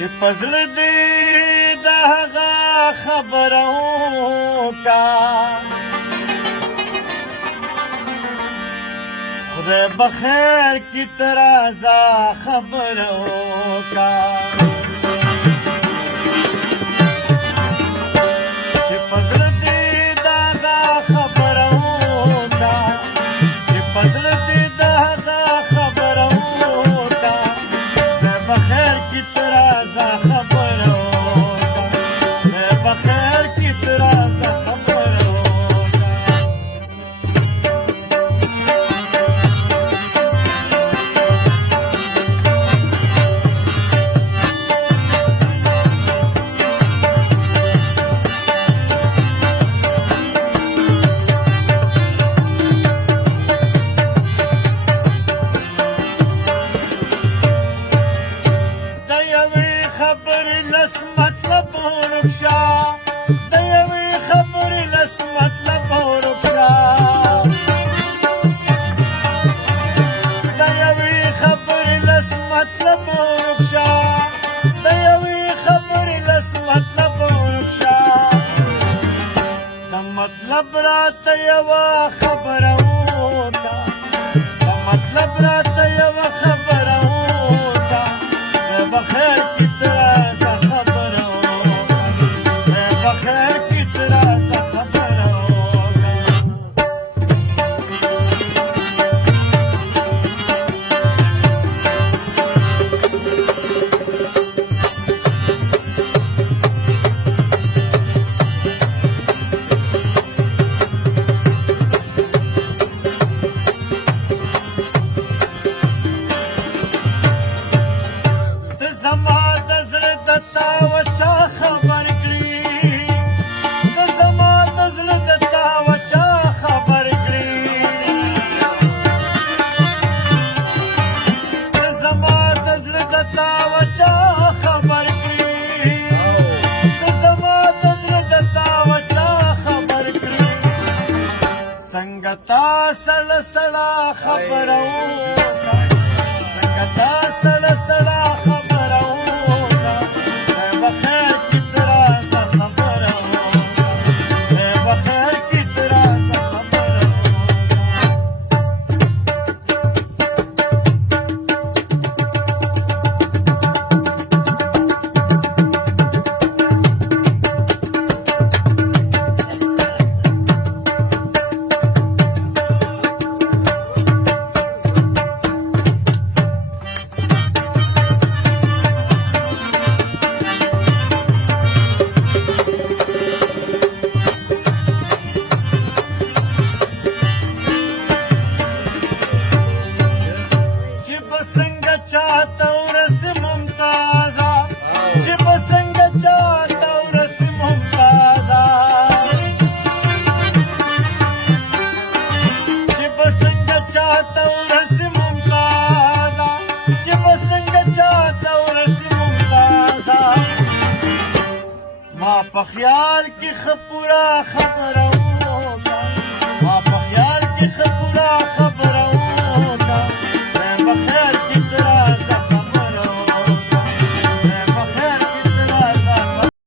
چې په زړه دې د هغه خبره وکړه خدای به خیر کړي ته راځه خبره وکړه چې په زړه دې د هغه خبره وکړه چې په زړه دې د هغه خبره وکړه خدای به خیر کړي ته راځه خبره وکړه خدای به خیر کړي ته راځه خبره مطلب راته یوه خبره وکړه مطلب راته یوه خبره وکړه خدای به خیر کړي ته راځه خبره وکړه خدای به خیر کړي ته راځه خبره څنګه سړه سړه خبره وکړه څنګه سړه سړه خبره وکړه خدای به خیر کړي ته راځه خبره وکړه خدای به خیر کړي ته راځه خبره ما په خیال کې ښه پوره